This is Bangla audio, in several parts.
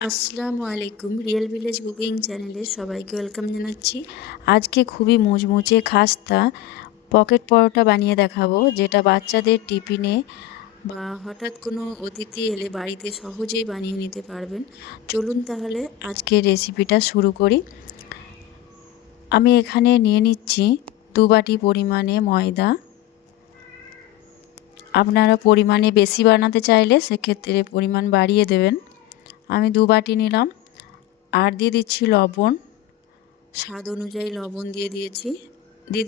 আসসালামু আলাইকুম। রিয়েল ভিলেজ কুকিং চ্যানেলে সবাইকে ওয়েলকাম জানাচ্ছি। আজকে খুবই মুচমুচে খাস্তা পকেট পরোটা বানিয়ে দেখাবো, যেটা বাচ্চাদের টিফিনে বা হঠাৎ কোনো অতিথি এলে বাড়িতে সহজেই বানিয়ে নিতে পারবেন। চলুন তাহলে আজকের রেসিপিটা শুরু করি। আমি এখানে নিয়ে নিচ্ছি 2 বাটি পরিমাণে ময়দা। আপনারা পরিমাণে বেশি বানাতে চাইলে সেক্ষেত্রে পরিমাণ বাড়িয়ে দেবেন। আমি 2 বাটি নিলাম। আর দিয়ে দিচ্ছি লবণ, স্বাদ অনুযায়ী লবণ দিয়ে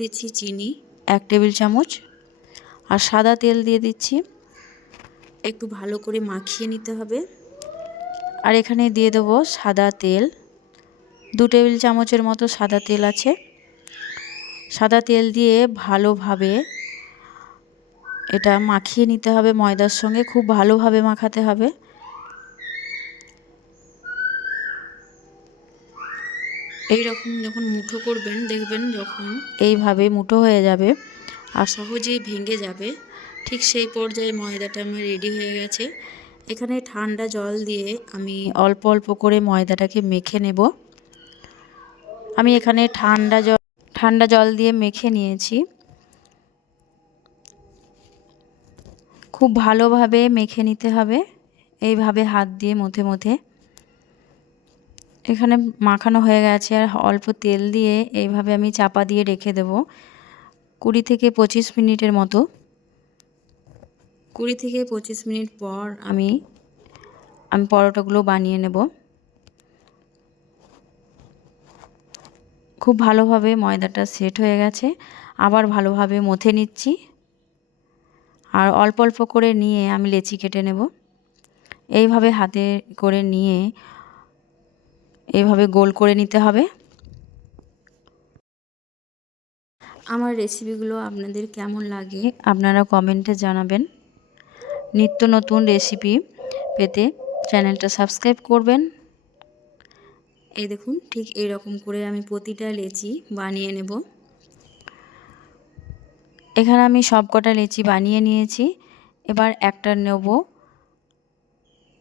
দিচ্ছি চিনি 1 টেবিল চামচ, আর সাদা তেল দিয়ে দিচ্ছি। একটু ভালো করে মাখিয়ে নিতে হবে। আর এখানে দিয়ে দেবো সাদা তেল, 2 টেবিল চামচের মতো সাদা তেল আছে। সাদা তেল দিয়ে ভালোভাবে এটা মাখিয়ে নিতে হবে ময়দার সঙ্গে, খুব ভালোভাবে মাখাতে হবে। এই রকম যখন মুঠো করবেন, দেখবেন যখন এইভাবে মুঠো হয়ে যাবে আর সহজেই ভেঙে যাবে, ঠিক সেই পর্যায়ে ময়দাটা আমার রেডি হয়ে গেছে। এখানে ঠান্ডা জল দিয়ে আমি অল্প অল্প করে ময়দাটাকে মেখে নেব। আমি এখানে ঠান্ডা জল দিয়ে মেখে নিয়েছি। খুব ভালোভাবে মেখে নিতে হবে, এইভাবে হাত দিয়ে মথে মথে। এখানে মাখানো হয়ে গেছে, আর অল্প তেল দিয়ে এইভাবে আমি চাপা দিয়ে রেখে দেব 20 থেকে 25 মিনিটের মতো। 20 থেকে 25 মিনিট পর আমি পরোটাগুলো বানিয়ে নেব। খুব ভালোভাবে ময়দাটা সেট হয়ে গেছে, আবার ভালোভাবে মথে নিচ্ছি। আর অল্প অল্প করে নিয়ে আমি লেচি কেটে নেব। এইভাবে হাতে করে নিয়ে এইভাবে গোল করে নিতে হবে। আমার রেসিপিগুলো আপনাদের কেমন লাগে আপনারা কমেন্টে জানাবেন। নিত্য নতুন রেসিপি পেতে চ্যানেলটা সাবস্ক্রাইব করবেন। এই দেখুন, ঠিক এইরকম করে আমি প্রতিটা লেচি বানিয়ে নেব। এখানে আমি সব কটা লেচি বানিয়ে নিয়েছি। এবার একটা নেব,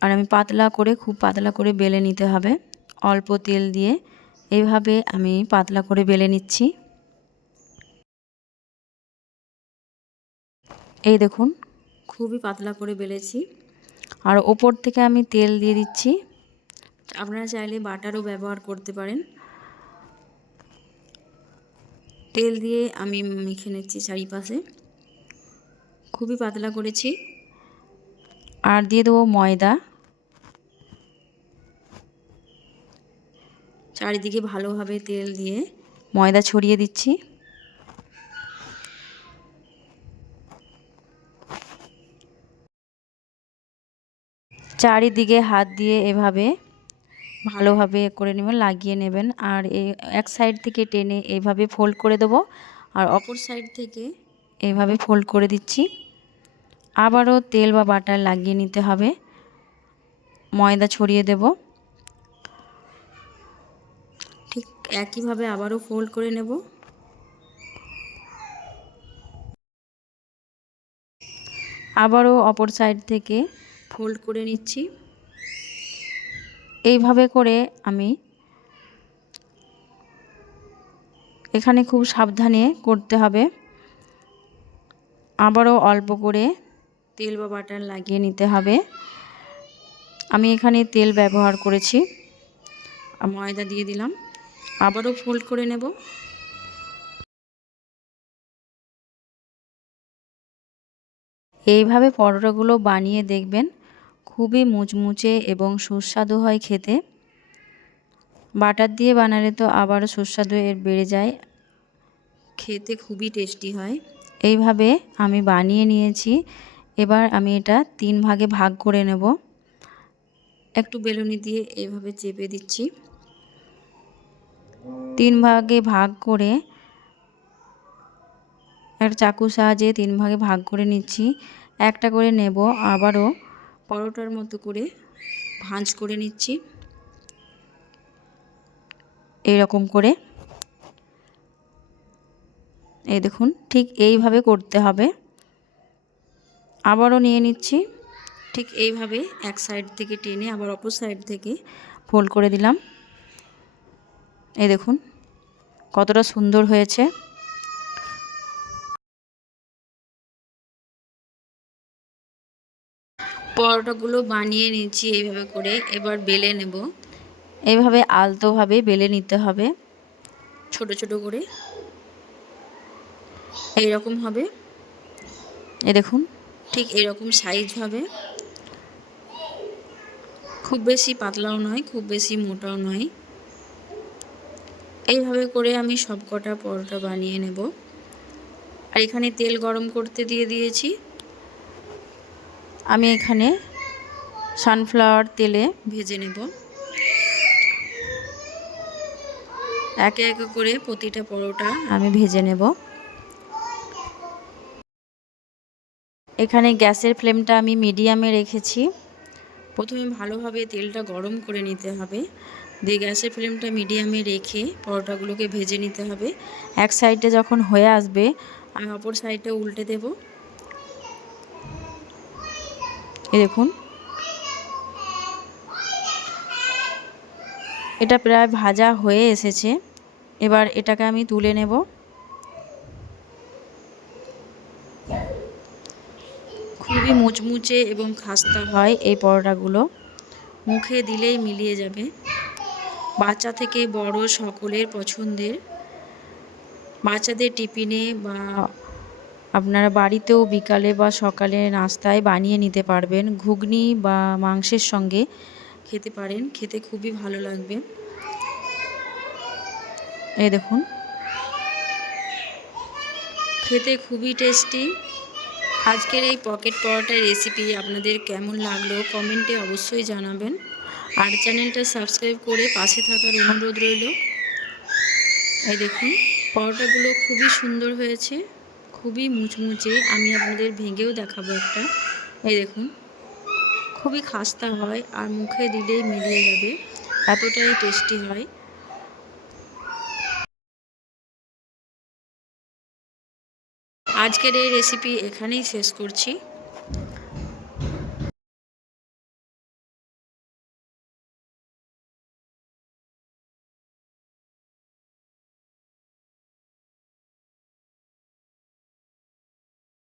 আর আমি খুব পাতলা করে বেলে নিতে হবে অল্প তেল দিয়ে। এইভাবে আমি পাতলা করে বেলে নিচ্ছি। এই দেখুন, খুবই পাতলা করে বেলেছি। আর ওপর থেকে আমি তেল দিয়ে দিচ্ছি। আপনারা চাইলে বাটারও ব্যবহার করতে পারেন। তেল দিয়ে আমি মেখে নিচ্ছি চারিপাশে, খুবই পাতলা করেছি। আর দিয়ে দেবো ময়দা। চারিদিকে ভালোভাবে তেল দিয়ে ময়দা ছড়িয়ে দিচ্ছি। চারিদিকে হাত দিয়ে এভাবে ভালোভাবে করে নেবেন, লাগিয়ে নেবেন। আর এক সাইড থেকে টেনে এইভাবে ফোল্ড করে দেবো, আর অপর সাইড থেকে এইভাবে ফোল্ড করে দিচ্ছি। আবারও তেল বা বাটার লাগিয়ে নিতে হবে, ময়দা ছড়িয়ে দেব। ঠিক একইভাবে আবারও ফোল্ড করে নেব। আবারও অপর সাইড থেকে ফোল্ড করে নিচ্ছি। এইভাবে করে আমি এখানে খুব সাবধানে করতে হবে। আবারও অল্প করে তেল বা বাটার লাগিয়ে নিতে হবে। আমি এখানে তেল ব্যবহার করেছি। ময়দা দিয়ে দিলাম, আবারও ফোল্ড করে নেব। এইভাবে পরোটাগুলো বানিয়ে দেখবেন, খুবই মুচমুচে এবং সুস্বাদু হয় খেতে। বাটার দিয়ে বানালে তো আবারও সুস্বাদু এর বেড়ে যায়, খেতে খুবই টেস্টি হয়। এইভাবে আমি বানিয়ে নিয়েছি। এবার আমি এটা 3 ভাগে ভাগ করে নেব। একটু বেলুনি দিয়ে এইভাবে চেপে দিচ্ছি। 3 ভাগে ভাগ করে একটা চাকুর সাহায্যে 3 ভাগে ভাগ করে নিচ্ছি। একটা করে নেব, আবারও পরোটার মতো করে ভাঁজ করে নিচ্ছি। এইরকম করে, এই দেখুন, ঠিক এইভাবে করতে হবে। আবারও নিয়ে নিচ্ছি, ঠিক এইভাবে এক সাইড থেকে টেনে আবার অপর সাইড থেকে ফোল্ড করে দিলাম। এই দেখুন কতটা সুন্দর হয়েছে। পরোটাগুলো বানিয়ে নিচ্ছি এইভাবে করে, এবার বেলে নেব। এইভাবে আলতোভাবে বেলে নিতে হবে, ছোট ছোট করে এইরকম হবে। এই দেখুন ঠিক এরকম সাইজ হবে, খুব বেশি পাতলাও নয় খুব বেশি মোটাও নয়। এইভাবে করে আমি সব কটা পরোটা বানিয়ে নেব। আর এখানে তেল গরম করতে দিয়ে দিয়েছি। আমি এখানে সানফ্লাওয়ার তেলে ভেজে নেব। একে একে করে প্রতিটা পরোটা আমি ভেজে নেব। এখানে গ্যাসের ফ্লেমটা আমি মিডিয়ামে রেখেছি। প্রথমে ভালোভাবে তেলটা গরম করে নিতে হবে, দিয়ে গ্যাসের ফ্লেমটা মিডিয়ামে রেখে পরোটাগুলোকে ভেজে নিতে হবে। এক সাইডে যখন হয়ে আসবে আমি অপর সাইডে উল্টে দেব। এই দেখুন এটা প্রায় ভাজা হয়ে এসেছে। এবার এটাকে আমি তুলে নেব। খুবই মুচমুচে এবং খাস্তা হয় এই পরোটাগুলো, মুখে দিলেই মিলিয়ে যাবে। বাচ্চা থেকে বড় সকলের পছন্দের। বাচ্চাদের টিফিনে বা আপনারা বাড়িতেও বিকালে বা সকালে নাস্তায় বানিয়ে নিতে পারবেন। ঘুগনি বা মাংসের সঙ্গে খেতে পারেন, খেতে খুবই ভালো লাগবে। এই দেখুন খেতে খুবই টেস্টি। আজকের এই পকেট পরোটার রেসিপি আপনাদের কেমন লাগলো কমেন্টে অবশ্যই জানাবেন। আর চ্যানেলটা সাবস্ক্রাইব করে পাশে থাকার অনুরোধ রইল। এই দেখুন পরোটাগুলো খুবই সুন্দর হয়েছে, খুবই মুচমুচে। আমি আপনাদের ভেঙেও দেখাবো একটা। এই দেখুন খুবই খাস্তা হয় আর মুখে দিলেই মিলিয়ে যাবে, এতটাই টেস্টি হয়। আজকের এই রেসিপি এখানেই শেষ করছি।